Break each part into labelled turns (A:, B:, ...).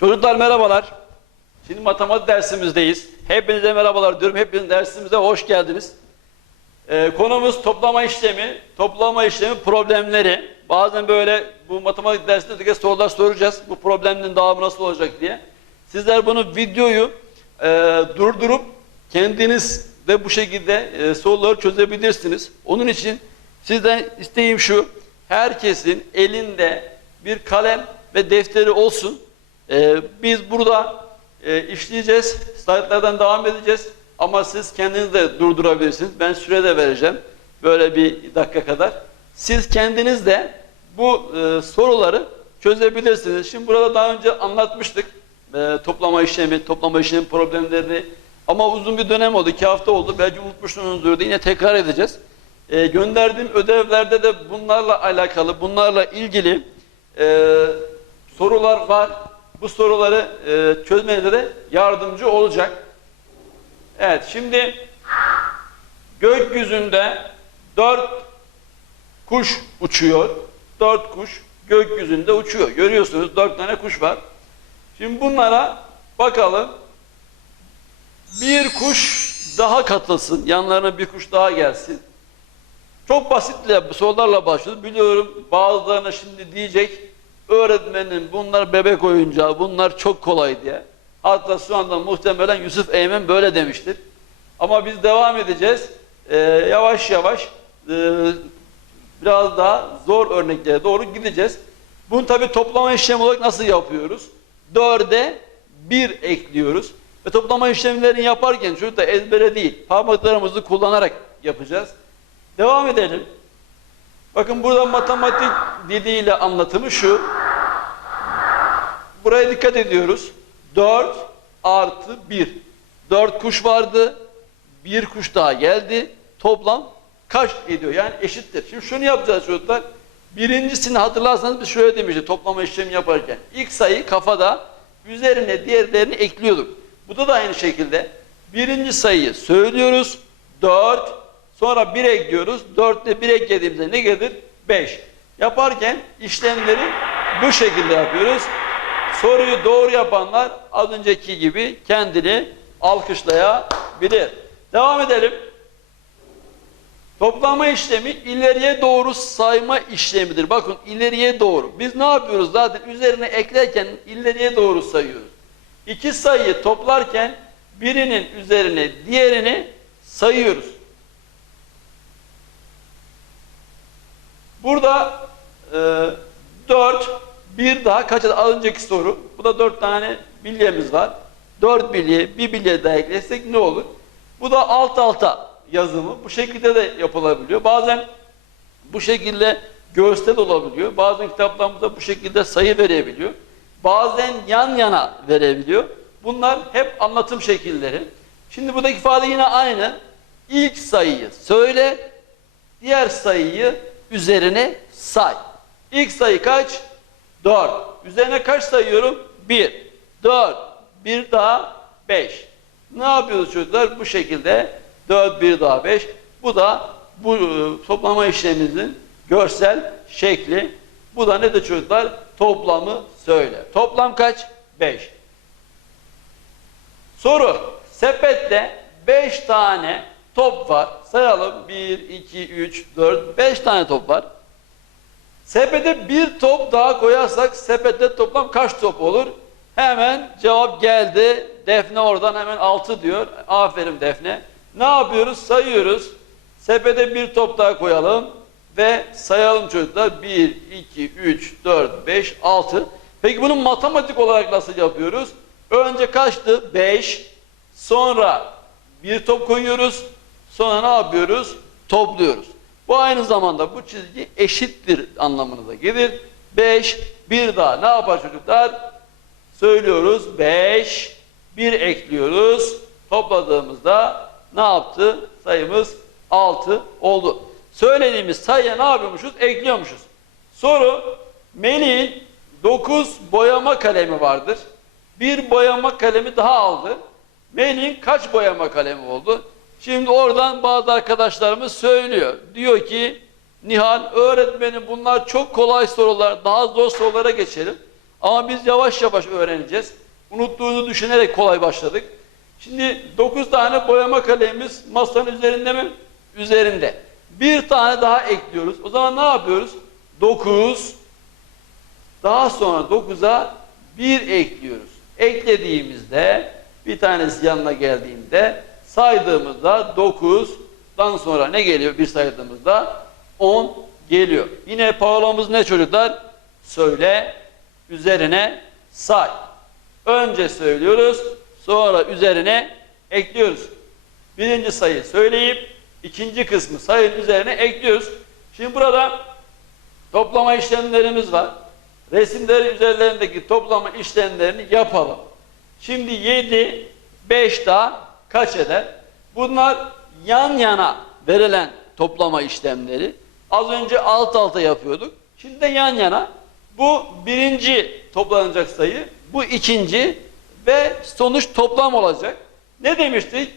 A: Çocuklar merhabalar. Şimdi matematik dersimizdeyiz. Hepinize merhabalar diyorum. Hepiniz dersimize hoş geldiniz. Ee, konumuz toplama işlemi. Toplama işlemi problemleri. Bazen böyle bu matematik dersinde de sorular soracağız. Bu problemin dağılımı nasıl olacak diye. Sizler bunu videoyu e, durdurup kendiniz de bu şekilde e, soruları çözebilirsiniz. Onun için sizden isteğim şu. Herkesin elinde bir kalem ve defteri olsun. Ee, biz burada e, işleyeceğiz. Slaytlardan devam edeceğiz. Ama siz kendiniz de durdurabilirsiniz. Ben süre de vereceğim. Böyle bir dakika kadar. Siz kendiniz de bu e, soruları çözebilirsiniz. Şimdi burada daha önce anlatmıştık. E, toplama işlemi, toplama işlemi problemlerini. Ama uzun bir dönem oldu. iki hafta oldu. Belki unutmuşsunuzdur. Yine tekrar edeceğiz. E, gönderdiğim ödevlerde de bunlarla alakalı, bunlarla ilgili e, sorular var. Bu soruları e, çözmenize de yardımcı olacak. Evet, şimdi gökyüzünde dört kuş uçuyor. Dört kuş gökyüzünde uçuyor. Görüyorsunuz dört tane kuş var. Şimdi bunlara bakalım. Bir kuş daha katılsın. Yanlarına bir kuş daha gelsin. Çok basitle sorularla başladım. Biliyorum bazılarına şimdi diyecek öğretmenim bunlar bebek oyuncağı, bunlar çok kolay diye. Hatta şu anda muhtemelen Yusuf Eymen böyle demiştir. Ama biz devam edeceğiz. Ee, yavaş yavaş e, biraz daha zor örneklere doğru gideceğiz. Bunu tabi toplama işlemi olarak nasıl yapıyoruz? Dörde bir ekliyoruz. Ve toplama işlemlerini yaparken çocuk da ezbere değil, parmaklarımızı kullanarak yapacağız. Devam edelim. Bakın burada matematik diliyle anlatımı şu. Buraya dikkat ediyoruz. 4 artı 1. 4 kuş vardı. Bir kuş daha geldi. Toplam kaç ediyor? Yani eşittir. Şimdi şunu yapacağız çocuklar. Birincisini hatırlarsanız biz şöyle demiştik toplama işlemi yaparken. İlk sayı kafada üzerine diğerlerini ekliyorduk. Bu da aynı şekilde. Birinci sayıyı söylüyoruz. 4 Sonra 1 ekliyoruz. 4 ile 1 eklediğimizde ne gelir? 5. Yaparken işlemleri bu şekilde yapıyoruz. Soruyu doğru yapanlar az önceki gibi kendini alkışlayabilir. Devam edelim. Toplama işlemi ileriye doğru sayma işlemidir. Bakın ileriye doğru. Biz ne yapıyoruz? Zaten üzerine eklerken ileriye doğru sayıyoruz. İki sayıyı toplarken birinin üzerine diğerini sayıyoruz. Burada e, 4, bir daha kaç az önceki soru. Bu da 4 tane bilyemiz var. 4 bilye, bir bilye daha eklesek ne olur? Bu da alt alta yazımı. Bu şekilde de yapılabiliyor. Bazen bu şekilde görsel olabiliyor. Bazen kitaplarımızda bu şekilde sayı verebiliyor. Bazen yan yana verebiliyor. Bunlar hep anlatım şekilleri. Şimdi buradaki ifade yine aynı. İlk sayıyı söyle, diğer sayıyı üzerine say. İlk sayı kaç? 4. Üzerine kaç sayıyorum? 1. 4. Bir daha 5. Ne yapıyoruz çocuklar? Bu şekilde 4, 1 daha 5. Bu da bu e, toplama işlemimizin görsel şekli. Bu da ne de çocuklar? Toplamı söyle. Toplam kaç? 5. Soru. Sepette 5 tane top var. Sayalım. 1, 2, 3, 4, 5 tane top var. Sepete bir top daha koyarsak sepette toplam kaç top olur? Hemen cevap geldi. Defne oradan hemen 6 diyor. Aferin Defne. Ne yapıyoruz? Sayıyoruz. Sepete bir top daha koyalım. Ve sayalım çocuklar. 1, 2, 3, 4, 5, 6. Peki bunu matematik olarak nasıl yapıyoruz? Önce kaçtı? 5. Sonra bir top koyuyoruz. Sonra ne yapıyoruz? Topluyoruz. Bu aynı zamanda bu çizgi eşittir anlamına da gelir. 5, bir daha ne yapar çocuklar? Söylüyoruz 5, 1 ekliyoruz. Topladığımızda ne yaptı? Sayımız 6 oldu. Söylediğimiz sayıya ne yapıyormuşuz? Ekliyormuşuz. Soru, Melih'in 9 boyama kalemi vardır. Bir boyama kalemi daha aldı. Melih'in kaç boyama kalemi oldu? Şimdi oradan bazı arkadaşlarımız söylüyor. Diyor ki Nihal öğretmenim bunlar çok kolay sorular. Daha zor sorulara geçelim. Ama biz yavaş yavaş öğreneceğiz. Unuttuğunu düşünerek kolay başladık. Şimdi 9 tane boyama kalemimiz masanın üzerinde mi? Üzerinde. Bir tane daha ekliyoruz. O zaman ne yapıyoruz? 9 daha sonra 9'a 1 ekliyoruz. Eklediğimizde bir tanesi yanına geldiğinde saydığımızda 9'dan sonra ne geliyor bir saydığımızda 10 geliyor. Yine parolamız ne çocuklar? Söyle, üzerine say. Önce söylüyoruz, sonra üzerine ekliyoruz. Birinci sayı söyleyip ikinci kısmı sayının üzerine ekliyoruz. Şimdi burada toplama işlemlerimiz var. Resimlerin üzerlerindeki toplama işlemlerini yapalım. Şimdi 7, 5 daha kaç eder? Bunlar yan yana verilen toplama işlemleri. Az önce alt alta yapıyorduk. Şimdi de yan yana. Bu birinci toplanacak sayı, bu ikinci ve sonuç toplam olacak. Ne demiştik?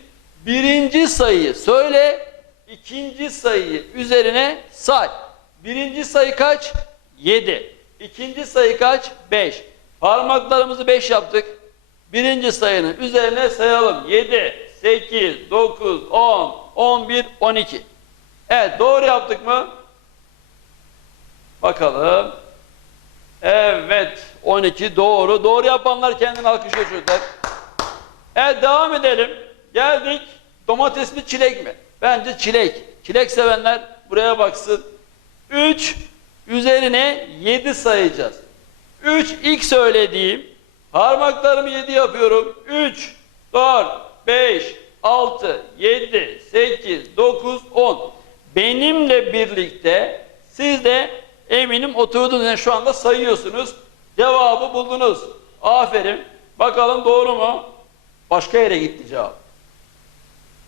A: Birinci sayıyı söyle, ikinci sayıyı üzerine say. Birinci sayı kaç? 7. İkinci sayı kaç? 5. Parmaklarımızı 5 yaptık. Birinci sayının üzerine sayalım. 7, 8, 9, 10, 11, 12. Evet doğru yaptık mı? Bakalım. Evet 12 doğru. Doğru yapanlar kendini alkışlıyor çocuklar. Evet devam edelim. Geldik. Domates mi çilek mi? Bence çilek. Çilek sevenler buraya baksın. 3 üzerine 7 sayacağız. 3 ilk söylediğim parmaklarımı 7 yapıyorum. 3 4 5 6 7 8 9 10 benimle birlikte siz de eminim oturduğunuz yerden şu anda sayıyorsunuz. Cevabı buldunuz. Aferin. Bakalım doğru mu? Başka yere gitti cevap.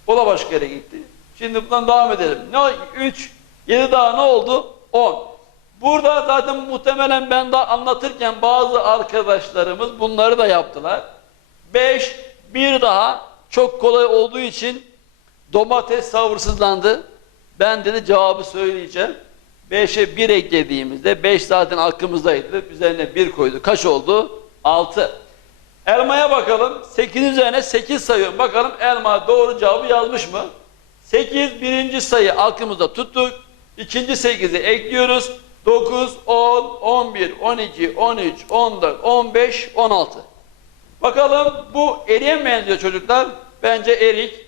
A: O da başka yere gitti. Şimdi buradan devam edelim. Ne 3 7 daha ne oldu? 10. Burada zaten muhtemelen ben daha anlatırken bazı arkadaşlarımız bunları da yaptılar. 5 bir daha çok kolay olduğu için domates sabırsızlandı. Ben dedi cevabı söyleyeceğim. 5'e 1 eklediğimizde 5 zaten aklımızdaydı. Üzerine 1 koydu. Kaç oldu? 6. Elmaya bakalım. 8 üzerine 8 sayıyorum. Bakalım elma doğru cevabı yazmış mı? 8 birinci sayı aklımızda tuttuk. İkinci 8'i ekliyoruz. 9, 10, 11, 12, 13, 14, 15, 16. Bakalım bu eriye mi benziyor çocuklar? Bence erik.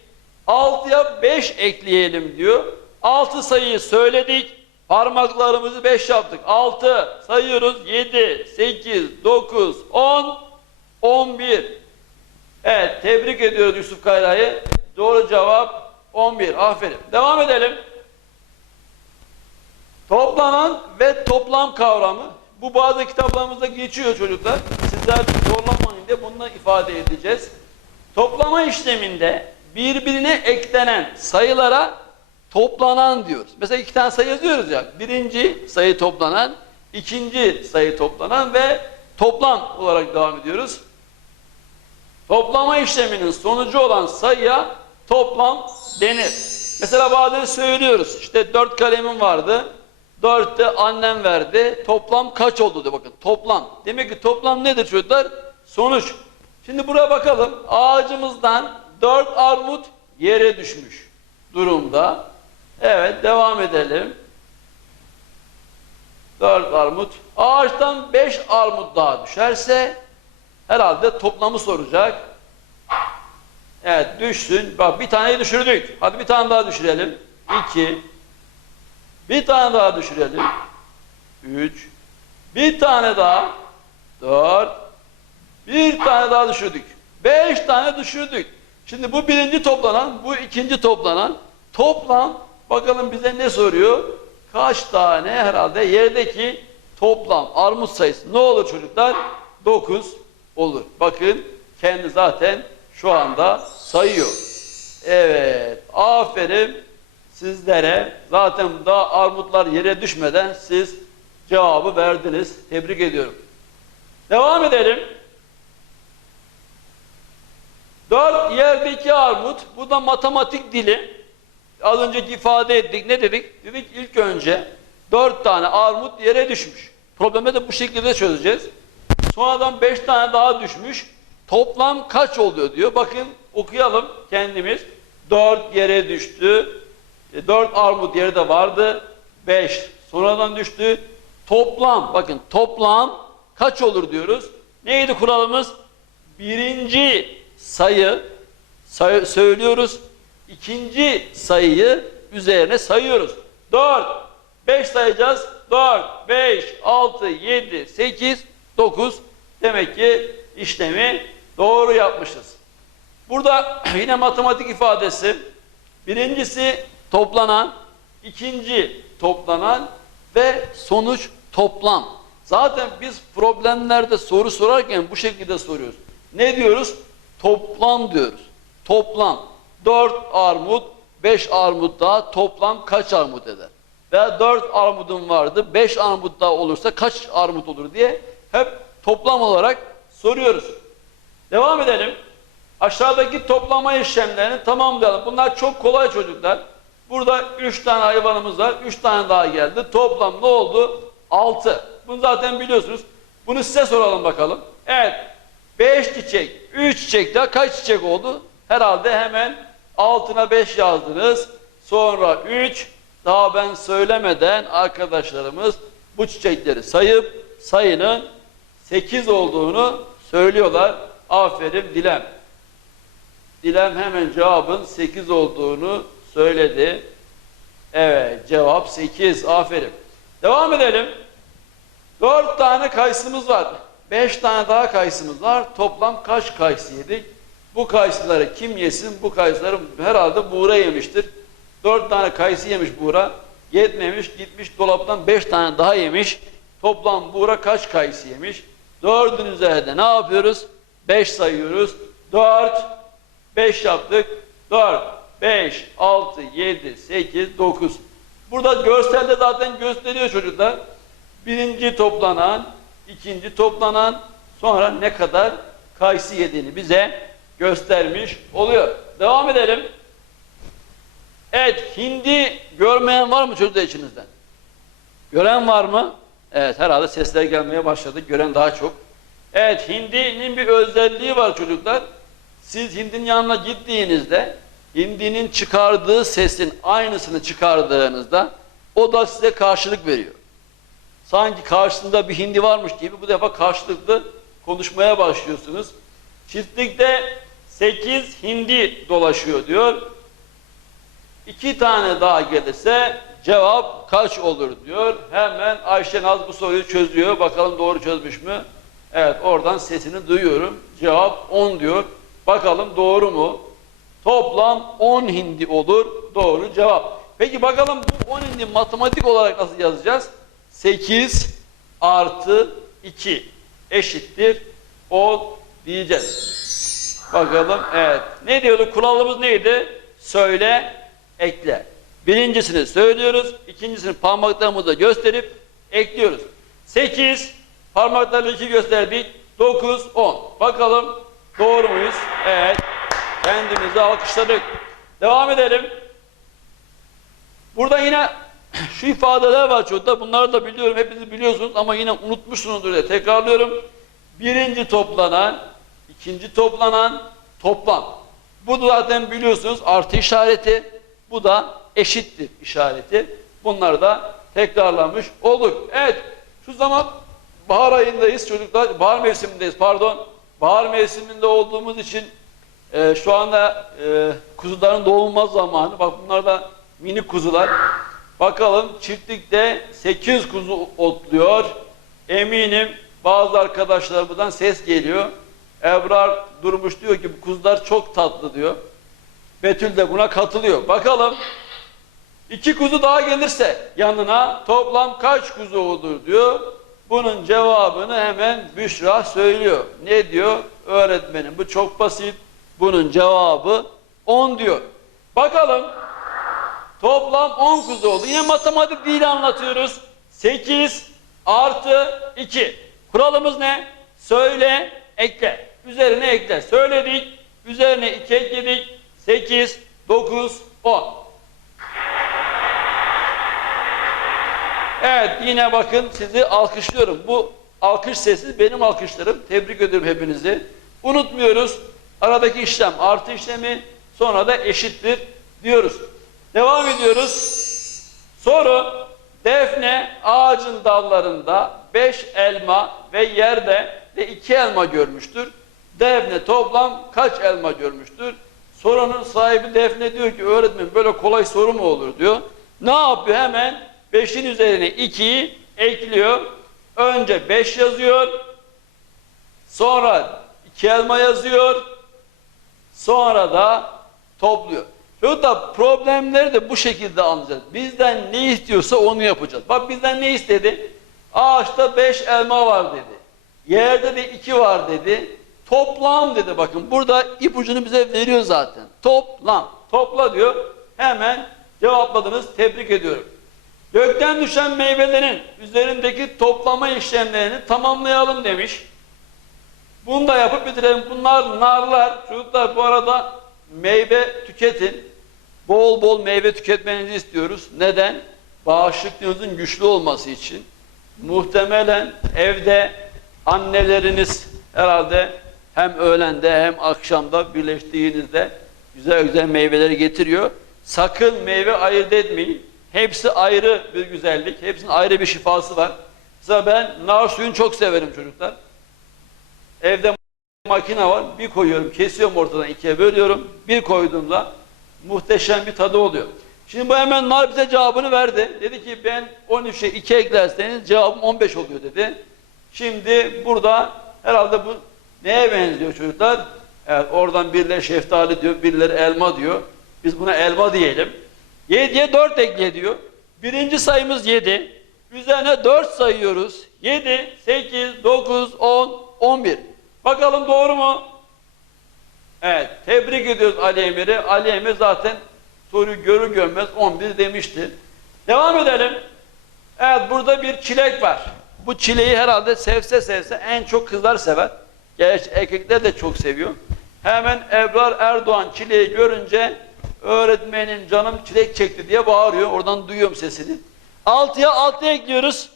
A: 6'ya 5 ekleyelim diyor. 6 sayıyı söyledik. Parmaklarımızı 5 yaptık. 6 sayıyoruz. 7, 8, 9, 10, 11. Evet tebrik ediyoruz Yusuf Kayra'yı. Doğru cevap 11. Aferin. Devam edelim. Toplanan ve toplam kavramı. Bu bazı kitaplarımızda geçiyor çocuklar. Sizler zorlamayın diye bundan ifade edeceğiz. Toplama işleminde birbirine eklenen sayılara toplanan diyoruz. Mesela iki tane sayı yazıyoruz ya. Birinci sayı toplanan, ikinci sayı toplanan ve toplam olarak devam ediyoruz. Toplama işleminin sonucu olan sayıya toplam denir. Mesela bazen söylüyoruz. İşte dört kalemim vardı. Dörtte annem verdi. Toplam kaç oldu diyor bakın. Toplam. Demek ki toplam nedir çocuklar? Sonuç. Şimdi buraya bakalım. Ağacımızdan dört armut yere düşmüş durumda. Evet devam edelim. Dört armut. Ağaçtan beş armut daha düşerse herhalde toplamı soracak. Evet düşsün. Bak bir taneyi düşürdük. Hadi bir tane daha düşürelim. İki. Bir tane daha düşürelim. Üç. Bir tane daha. Dört. Bir tane daha düşürdük. Beş tane düşürdük. Şimdi bu birinci toplanan, bu ikinci toplanan. Toplam bakalım bize ne soruyor? Kaç tane herhalde yerdeki toplam armut sayısı ne olur çocuklar? 9 olur. Bakın kendi zaten şu anda sayıyor. Evet. Aferin sizlere. Zaten daha armutlar yere düşmeden siz cevabı verdiniz. Tebrik ediyorum. Devam edelim. Dört yerdeki armut. Bu da matematik dili. Az önceki ifade ettik. Ne dedik? Dedik ilk önce dört tane armut yere düşmüş. Problemi de bu şekilde çözeceğiz. Sonradan 5 tane daha düşmüş. Toplam kaç oluyor diyor. Bakın okuyalım kendimiz. 4 yere düştü. 4 armut yerde vardı. 5 sonradan düştü. Toplam bakın toplam kaç olur diyoruz. Neydi kuralımız? Birinci sayı, sayı söylüyoruz. İkinci sayıyı üzerine sayıyoruz. 4, 5 sayacağız. 4, 5, 6, 7, 8, 9. Demek ki işlemi doğru yapmışız. Burada yine matematik ifadesi. Birincisi toplanan, ikinci toplanan ve sonuç toplam. Zaten biz problemlerde soru sorarken bu şekilde soruyoruz. Ne diyoruz? Toplam diyoruz. Toplam. 4 armut, 5 armut daha toplam kaç armut eder? Veya 4 armudum vardı, 5 armut daha olursa kaç armut olur diye hep toplam olarak soruyoruz. Devam edelim. Aşağıdaki toplama işlemlerini tamamlayalım. Bunlar çok kolay çocuklar. Burada 3 tane hayvanımız var. 3 tane daha geldi. Toplam ne oldu? 6. Bunu zaten biliyorsunuz. Bunu size soralım bakalım. Evet. 5 çiçek, 3 çiçek daha kaç çiçek oldu? Herhalde hemen altına 5 yazdınız. Sonra 3. Daha ben söylemeden arkadaşlarımız bu çiçekleri sayıp sayının 8 olduğunu söylüyorlar. Aferin Dilem. Dilem hemen cevabın 8 olduğunu söyledi. Evet cevap 8. Aferin. Devam edelim. 4 tane kayısımız var. 5 tane daha kayısımız var. Toplam kaç kayısı yedik? Bu kayısıları kim yesin? Bu kayısıları herhalde Buğra yemiştir. 4 tane kayısı yemiş Buğra. Yetmemiş gitmiş dolaptan 5 tane daha yemiş. Toplam Buğra kaç kayısı yemiş? 4'ün üzerinde ne yapıyoruz? 5 sayıyoruz. 4 5 yaptık. 4, 5, 6, 7, 8, 9. Burada görselde zaten gösteriyor çocuklar. Birinci toplanan, ikinci toplanan, sonra ne kadar kayısı yediğini bize göstermiş oluyor. Devam edelim. Evet, hindi görmeyen var mı çocuklar içinizden? Gören var mı? Evet, herhalde sesler gelmeye başladı. Gören daha çok. Evet, hindinin bir özelliği var çocuklar. Siz hindinin yanına gittiğinizde hindinin çıkardığı sesin aynısını çıkardığınızda o da size karşılık veriyor. Sanki karşısında bir hindi varmış gibi bu defa karşılıklı konuşmaya başlıyorsunuz. Çiftlikte 8 hindi dolaşıyor diyor. İki tane daha gelirse cevap kaç olur diyor. Hemen Ayşe Naz bu soruyu çözüyor. Bakalım doğru çözmüş mü? Evet oradan sesini duyuyorum. Cevap 10 diyor. Bakalım doğru mu? Toplam 10 hindi olur. Doğru cevap. Peki bakalım bu 10 hindi matematik olarak nasıl yazacağız? 8 artı 2 eşittir 10 diyeceğiz. Bakalım evet. Ne diyorduk? Kuralımız neydi? Söyle, ekle. Birincisini söylüyoruz. ikincisini parmaklarımızla gösterip ekliyoruz. 8 parmaklarla 2 gösterdik. 9, 10. Bakalım doğru muyuz? Evet. Kendimizi alkışladık. Devam edelim. Burada yine şu ifadeler var çocuklar. Bunları da biliyorum. Hepiniz biliyorsunuz ama yine unutmuşsunuzdur diye tekrarlıyorum. Birinci toplanan, ikinci toplanan toplam. Bu da zaten biliyorsunuz artı işareti. Bu da eşittir işareti. Bunları da tekrarlamış olduk. Evet. Şu zaman bahar ayındayız çocuklar. Bahar mevsimindeyiz pardon. Bahar mevsiminde olduğumuz için e, şu anda e, kuzuların doğulma zamanı. Bak bunlar da minik kuzular. Bakalım çiftlikte 8 kuzu otluyor. Eminim bazı arkadaşlarımızdan ses geliyor. Ebrar durmuş diyor ki bu kuzular çok tatlı diyor. Betül de buna katılıyor. Bakalım iki kuzu daha gelirse yanına toplam kaç kuzu olur diyor. Bunun cevabını hemen Büşra söylüyor. Ne diyor? Öğretmenim bu çok basit. Bunun cevabı 10 diyor. Bakalım toplam 10 kuzu oldu. Yine matematik dili anlatıyoruz. 8 artı 2. Kuralımız ne? Söyle, ekle. Üzerine ekle. Söyledik, üzerine 2 ekledik. 8, 9, 10. Evet yine bakın sizi alkışlıyorum. Bu Alkış sessiz benim alkışlarım. Tebrik ediyorum hepinizi. Unutmuyoruz. Aradaki işlem artı işlemi sonra da eşittir diyoruz. Devam ediyoruz. Soru Defne ağacın dallarında beş elma ve yerde de iki elma görmüştür. Defne toplam kaç elma görmüştür? Sorunun sahibi Defne diyor ki öğretmen böyle kolay soru mu olur diyor. Ne yapıyor hemen? Beşin üzerine ikiyi ekliyor. Önce beş yazıyor. Sonra iki elma yazıyor. Sonra da topluyor. Çocuklar problemleri de bu şekilde anlayacağız. Bizden ne istiyorsa onu yapacağız. Bak bizden ne istedi? Ağaçta beş elma var dedi. Yerde de iki var dedi. Toplam dedi bakın. Burada ipucunu bize veriyor zaten. Toplam. Topla diyor. Hemen cevapladınız. Tebrik ediyorum. Gökten düşen meyvelerin üzerindeki toplama işlemlerini tamamlayalım demiş. Bunu da yapıp bitirelim. Bunlar narlar. Çocuklar bu arada meyve tüketin. Bol bol meyve tüketmenizi istiyoruz. Neden? Bağışıklığınızın güçlü olması için. Muhtemelen evde anneleriniz herhalde hem öğlende hem akşamda birleştiğinizde güzel güzel meyveleri getiriyor. Sakın meyve ayırt etmeyin. Hepsi ayrı bir güzellik. Hepsinin ayrı bir şifası var. Mesela ben nar suyunu çok severim çocuklar. Evde makine var. Bir koyuyorum, kesiyorum ortadan ikiye bölüyorum. Bir koyduğumda muhteşem bir tadı oluyor. Şimdi bu hemen nar bize cevabını verdi. Dedi ki ben 13'e 2 eklerseniz cevabım 15 oluyor dedi. Şimdi burada herhalde bu neye benziyor çocuklar? Evet, oradan birileri şeftali diyor, birileri elma diyor. Biz buna elma diyelim. 7'ye 4 ekle diyor. Birinci sayımız 7. Üzerine 4 sayıyoruz. 7, 8, 9, 10, 11. Bakalım doğru mu? Evet, tebrik ediyoruz Ali Emir'i. Ali Emir zaten soruyu görür görmez 11 demişti. Devam edelim. Evet, burada bir çilek var. Bu çileği herhalde sevse sevse en çok kızlar sever. Gerçi erkekler de çok seviyor. Hemen Ebrar Erdoğan çileği görünce öğretmenin canım çilek çekti diye bağırıyor. Oradan duyuyorum sesini. 6'ya 6 ekliyoruz.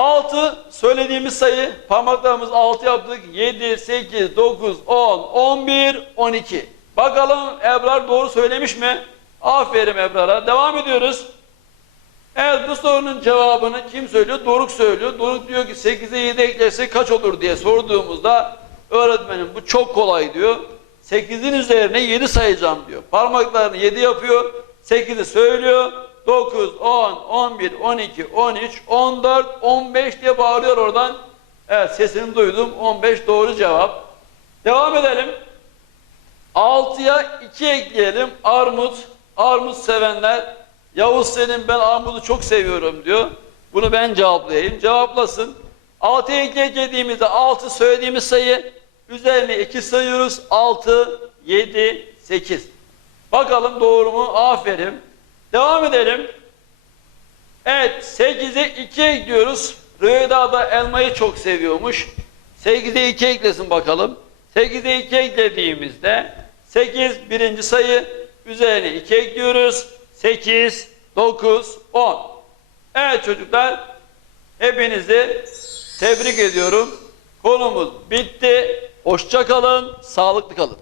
A: 6 söylediğimiz sayı parmaklarımız 6 yaptık. 7, 8, 9, 10, 11, 12. Bakalım Ebrar doğru söylemiş mi? Aferin Ebrar'a. Devam ediyoruz. Evet bu sorunun cevabını kim söylüyor? Doruk söylüyor. Doruk diyor ki 8'e 7 eklersek kaç olur diye sorduğumuzda öğretmenim bu çok kolay diyor. 8'in üzerine 7 sayacağım diyor. Parmaklarını 7 yapıyor. 8'i söylüyor. 9, 10, 11, 12, 13, 14, 15 diye bağırıyor oradan. Evet sesini duydum. 15 doğru cevap. Devam edelim. 6'ya 2 ekleyelim. Armut. Armut sevenler. Yavuz senin ben armudu çok seviyorum diyor. Bunu ben cevaplayayım. Cevaplasın. 6'ya 2 eklediğimizde 6 söylediğimiz sayı. Üzerine 2 sayıyoruz. 6, 7, 8. Bakalım doğru mu? Aferin. Devam edelim. Evet 8'e 2 ekliyoruz. Rüyda da elmayı çok seviyormuş. 8'e 2 eklesin bakalım. 8'e 2 eklediğimizde 8 birinci sayı üzerine 2 ekliyoruz. 8, 9, 10. Evet çocuklar hepinizi tebrik ediyorum. Konumuz bitti. Hoşça kalın, sağlıklı kalın.